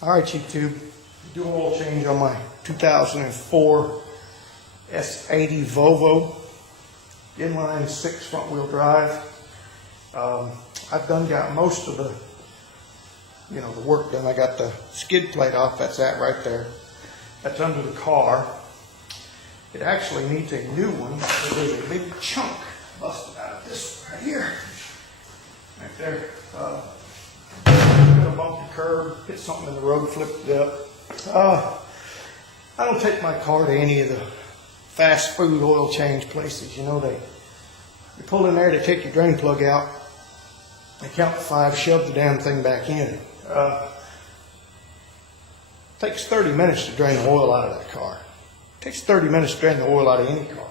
All right, YouTube, do an oil change on my 2004 S80 Volvo, inline 6 front wheel drive. I've got most of the, the work done. I got the skid plate off, that's that right there. That's under the car. It actually needs a new one. There's a big chunk busted out of this right here. Right there. Gonna bump the curb, hit something in the road, flipped it up. I don't take my car to any of the fast food oil change places. You pull in there, they take your drain plug out, they count to 5, shove the damn thing back in. Takes 30 minutes to drain the oil out of that car. Takes 30 minutes to drain the oil out of any car.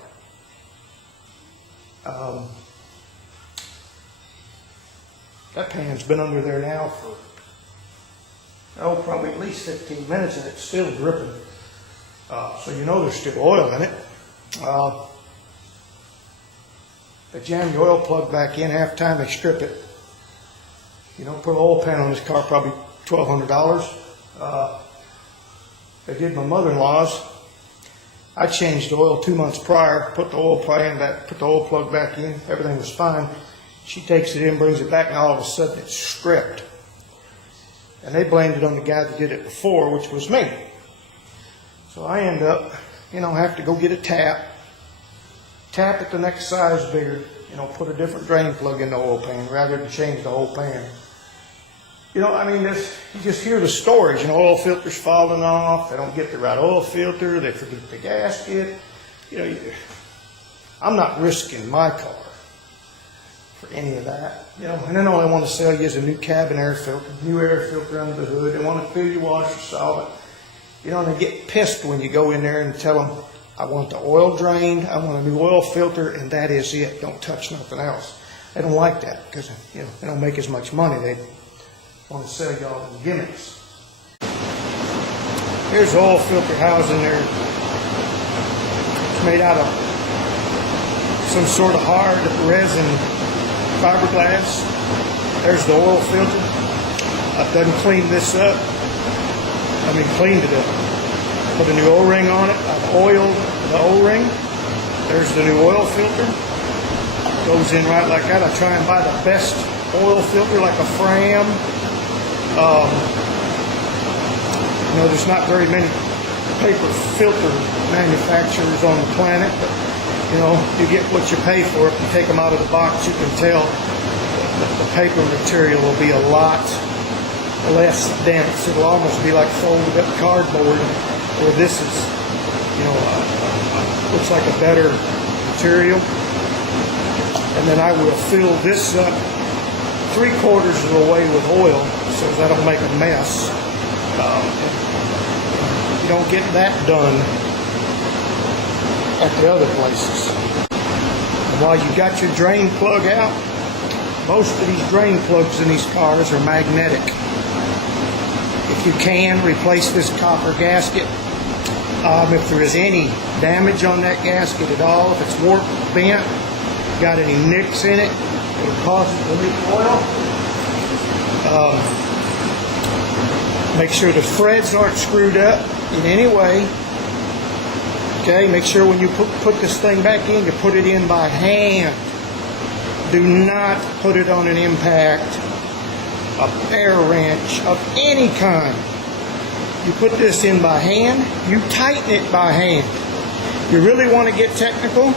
That pan's been under there now for, probably at least 15 minutes, and it's still dripping. So there's still oil in it. They jam the oil plug back in, half the time they strip it. Put an oil pan on this car, probably $1,200. They did my mother-in-law's. I changed the oil 2 months prior, put the oil plug back in, everything was fine. She takes it in, brings it back, and all of a sudden it's stripped. And they blamed it on the guy that did it before, which was me. So I end up, have to go get a tap it the next size bigger, put a different drain plug in the oil pan rather than change the whole pan. You just hear the stories, oil filters falling off, they don't get the right oil filter, they forget the gasket. I'm not risking my car for any of that, and then all they want to sell you is a new cabin air filter, new air filter under the hood. They want to fill your washer solvent, and they get pissed when you go in there and tell them, I want the oil drained, I want a new oil filter, and that is it. Don't touch nothing else. They don't like that because they don't make as much money. They want to sell you all the gimmicks. Here's the oil filter housing there. It's made out of some sort of hard resin fiberglass. There's the oil filter. I've done cleaned this up. Cleaned it up. Put a new O-ring on it. I've oiled the O-ring. There's the new oil filter. Goes in right like that. I try and buy the best oil filter, like a Fram. There's not very many paper filter manufacturers on the planet, but you get what you pay for. If you take them out of the box, you can tell the paper material will be a lot less dense. It'll almost be like folded up cardboard, where this is, looks like a better material. And then I will fill this up 3/4 of the way with oil, so that'll make a mess. You don't get that done at the other places. And while you got your drain plug out, most of these drain plugs in these cars are magnetic. If you can, replace this copper gasket. If there is any damage on that gasket at all, if it's warped, bent, got any nicks in it, it'll cause it to leak oil. Make sure the threads aren't screwed up in any way. Okay, make sure when you put this thing back in, you put it in by hand. Do not put it on an impact, a air wrench of any kind. You put this in by hand, you tighten it by hand. You really want to get technical,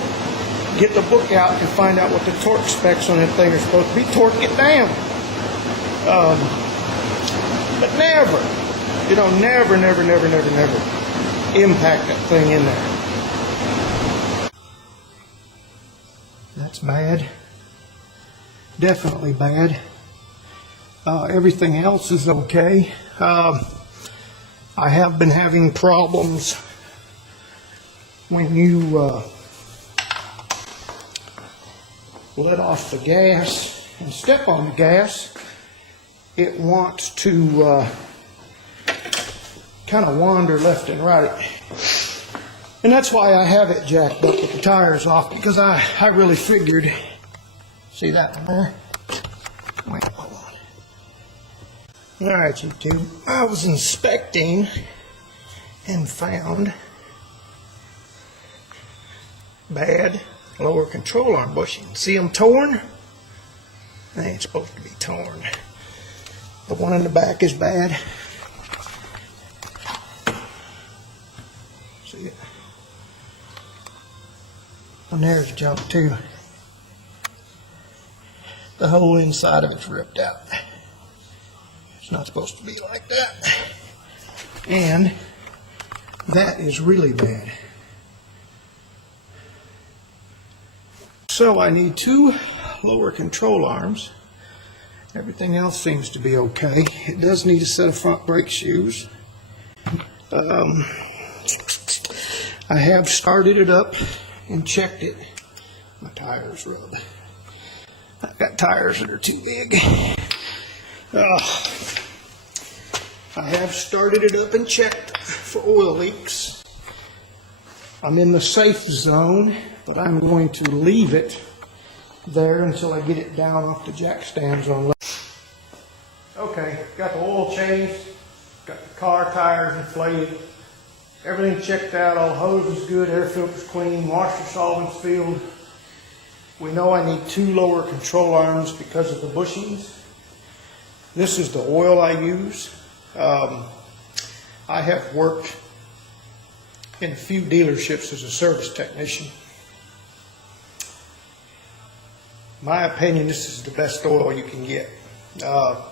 get the book out and find out what the torque specs on that thing are supposed to be. Torque it down. But never impact that thing in there. That's bad. Definitely bad. Everything else is okay. I have been having problems when you let off the gas and step on the gas. It wants to kind of wander left and right. And that's why I have it jacked up with the tires off, because I really figured, see that one there? Wait, hold on. Alright, YouTube, I was inspecting and found bad lower control arm bushing. See them torn? They ain't supposed to be torn. The one in the back is bad. See it? And there's junk too. The whole inside of it's ripped out. It's not supposed to be like that. And that is really bad. So I need 2 lower control arms. Everything else seems to be okay. It does need a set of front brake shoes. I have started it up and checked it. My tires rub. I've got tires that are too big. I have started it up and checked for oil leaks. I'm in the safe zone, but I'm going to leave it there until I get it down off the jack stands on. Okay, got the oil changed, got the car tires inflated, everything checked out, all hose is good, air filter's clean, washer solvent's filled. We know I need 2 lower control arms because of the bushings. This is the oil I use. I have worked in a few dealerships as a service technician. My opinion, this is the best oil you can get.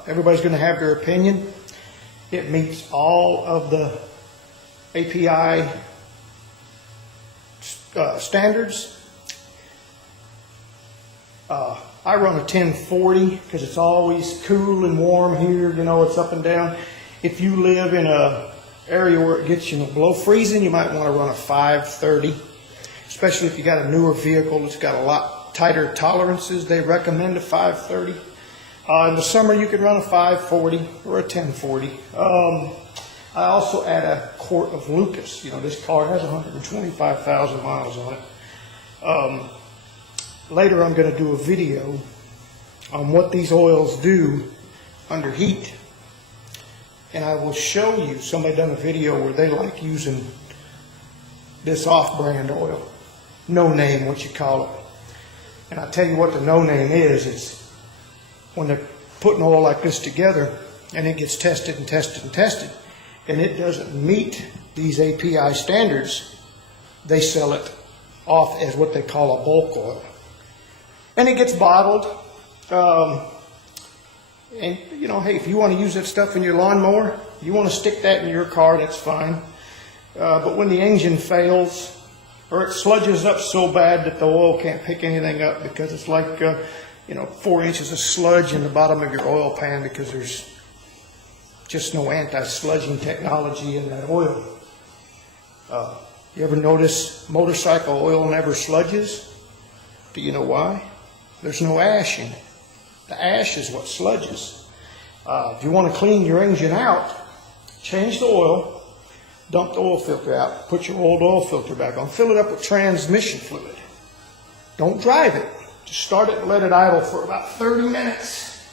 Everybody's going to have their opinion. It meets all of the API standards. I run a 1040 because it's always cool and warm here, you know, it's up and down. If you live in a area where it gets, you know, below freezing, you might want to run a 530, especially if you got a newer vehicle that's got a lot tighter tolerances. They recommend a 530. In the summer, you can run a 540 or a 1040. I also add a quart of Lucas. You know, this car has 125,000 miles on it. Later, I'm going to do a video on what these oils do under heat. And I will show you, somebody done a video where they like using this off-brand oil. No name, what you call it. And I'll tell you what the no name is. It's when they're putting oil like this together and it gets tested and tested and tested and it doesn't meet these API standards, they sell it off as what they call a bulk oil. And it gets bottled. And, you know, hey, if you want to use that stuff in your lawnmower, you want to stick that in your car, that's fine. But when the engine fails or it sludges up so bad that the oil can't pick anything up because it's like, you know, 4 inches of sludge in the bottom of your oil pan because there's just no anti-sludging technology in that oil. You ever notice motorcycle oil never sludges? Do you know why? There's no ash in it. The ash is what sludges. If you want to clean your engine out, change the oil, dump the oil filter out, put your old oil filter back on, fill it up with transmission fluid. Don't drive it. Just start it and let it idle for about 30 minutes.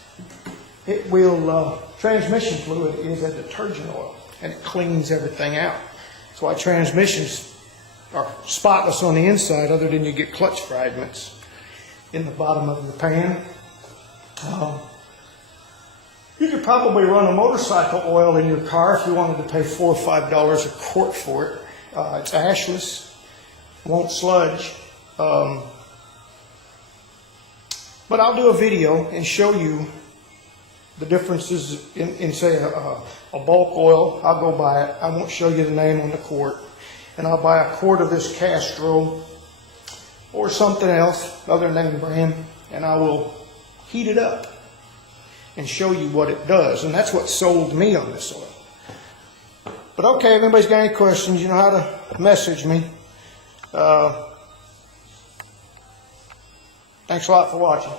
It will, transmission fluid is a detergent oil and it cleans everything out. That's why transmissions are spotless on the inside other than you get clutch fragments in the bottom of the pan. You could probably run a motorcycle oil in your car if you wanted to pay $4 or $5 a quart for it. It's ashless, won't sludge. But I'll do a video and show you the differences in say, a bulk oil. I'll go buy it. I won't show you the name on the quart. And I'll buy a quart of this Castro or something else, other name brand, and I will heat it up and show you what it does. And that's what sold me on this oil. But okay, if anybody's got any questions, you know how to message me. Thanks a lot for watching.